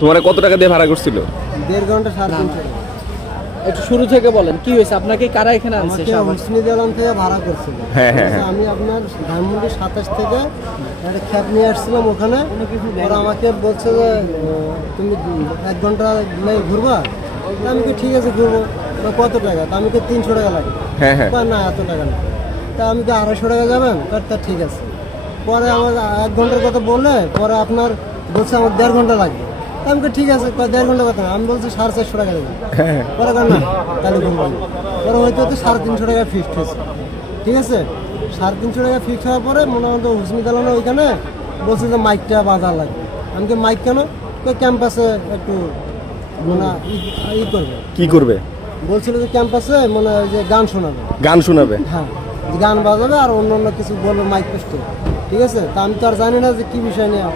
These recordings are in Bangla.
তোমার কত টাকা দিয়ে ভাড়া করছিল? 1.5 ঘন্টা 3.5 ঘন্টা। একটু শুরু থেকে বলেন কি হয়েছে, আপনাকে কারা এখানে আনছে? আমাকে হুসনি আলম থেকে ভাড়া করছিল। হ্যাঁ, হ্যাঁ, হ্যাঁ। আমি আপনার ধানমন্ডি 27 থেকে একটা ক্যাব নিয়ে আসছিলাম ওখানে। ওরা আমাকে বলছে যে তুমি 1 ঘন্টা ঘুরবা। আমি কি ঠিক আছে ঘুরবো। কত টাকা? তা আমি কি 300 টাকা লাগে। হ্যাঁ, হ্যাঁ। না এত টাকা না। তা আমি কি 250 টাকা যাবেন? তা ঠিক আছে। পরে আমার 1 ঘন্টার কথা বললে পরে আপনার বলছে আমার 1.5 ঘন্টা লাগবে। আমি কি ঠিক আছে 1.5 ঘন্টা কথা না, আমি বলছি 450 টাকা দেবেন। পরে না তাহলে ঘুরবো না। পরে হয়তো 350 টাকা ফিক্সড হয়েছে। ঠিক আছে, 350 টাকা ফিক্সড হওয়ার পরে মনে হয় হুসনি দালানো ওইখানে বলছে যে মাইকটা বাঁধা লাগবে। আমি কি মাইক কেন? ক্যাম্পাসে একটু মানে করবে। কি করবে? বলছিল যে ক্যাম্পাসে মনে হয় যে গান শোনাবে। গান শোনাবে? হ্যাঁ, গান বাজাবে আর অন্য কিছু বলবে মাইক পোস্টে। ঠিক আছে, তা আমি তো আর জানি না যে কী বিষয় নিয়ে।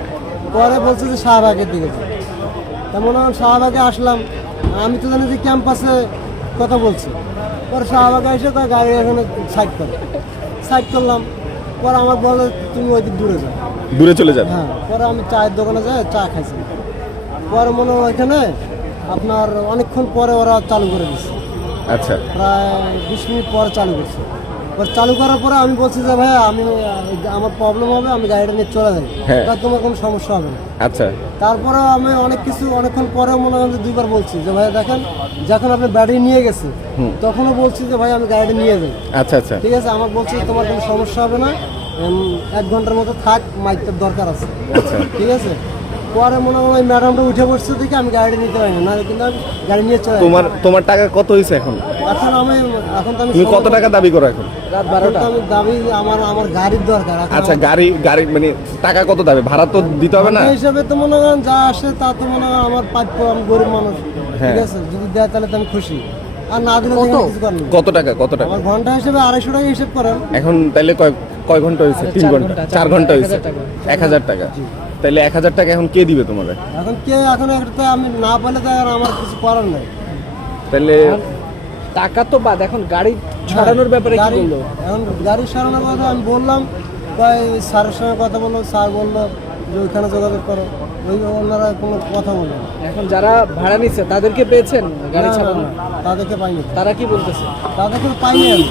পরে বলছে যে শাহবাগের দিকে যাই। তা মনে হয় শাহবাগে আসলাম। আমি তো জানি যে ক্যাম্পাসে কথা বলছি। পরে শাহবাগে এসে তার গাড়ি এখানে সাইড করলাম। পরে আমার বলে তুমি ওই দিক দূরে যাও। দূরে চলে যাবে? হ্যাঁ, পরে আমি চায়ের দোকানে যাই চা খাইছি। পরে মনে হয় ওইখানে আপনার অনেকক্ষণ পরে ওরা চালু করে দিচ্ছে। আচ্ছা। প্রায় 20 মিনিট পরে চালু করছে। এবার চালু করার পরে আমি বলছি যে ভাইয়া আমি আমার প্রবলেম হবে, আমি গাড়িটা নিয়ে চলে যাই। হ্যাঁ। তা তোমার কোনো সমস্যা হবে না। আচ্ছা। তারপরে আমি অনেকক্ষণ পরে মনে হয় 2বার বলছি যে ভাইয়া দেখেন যখন আপনি ব্যাটারি নিয়ে গেছে তখনও বলছি যে ভাই আমি গাড়িটা নিয়ে যাই। আচ্ছা, আচ্ছা। ঠিক আছে, আমার বলছি তোমার কোনো সমস্যা হবে না, 1 ঘন্টার মতো থাক, মাইকটার দরকার আছে। আচ্ছা। ঠিক আছে, পরে মনে হয় ম্যাডামটা উঠে পড়ছে দেখে আমি গাড়ি নিতে পারি না, কিন্তু আমি গাড়ি নিয়ে চলে তোমার টাকা কত হয়েছে এখন? এখন তো আমি তুমি কত টাকা দাবি করো এখন? রাত 12টা। আমি দাবি আমার গাড়ির দরকার। আচ্ছা, গাড়ি মানে টাকা কত দাবি? ভাড়া তো দিতে হবে না? এই হিসাবে তো মনে করেন যা আসে তা তো মনে হয় আমার প্রাপ্য, আমি গরিব মানুষ। ঠিক আছে, যদি দেয় তাহলে তো আমি খুশি, আর না দিলে তো কিছু করার নেই। কত টাকা? আমার ঘন্টা হিসেবে 250 টাকা হিসেব করেন। এখন তাইলে কয় ঘন্টা হয়েছে? 3 ঘন্টা, 4 ঘন্টা হয়েছে। 1000 টাকা। তাইলে 1000 টাকা এখন কে দিবে তোমাদের? এখন একটা আমি না পেলে তো আর আমার কিছু করার নেই। তাইলে টাকা তো বাদ, এখন গাড়ি ছড়ানোর ব্যাপারে কি বললো? এখন গাড়ি সারানোর কথা আমি বললাম, স্যারের সঙ্গে কথা বললো। স্যার বললো যে ওইখানে যোগাযোগ করো। ওনারা কোনো কথা বললো না। এখন যারা ভাড়া নিচ্ছে তাদেরকে পেয়েছেন গাড়ি না, ছাড়ানো? তাদেরকে পাইনি। তারা কি বলতেছে? তাদেরকে পাইনি আমি।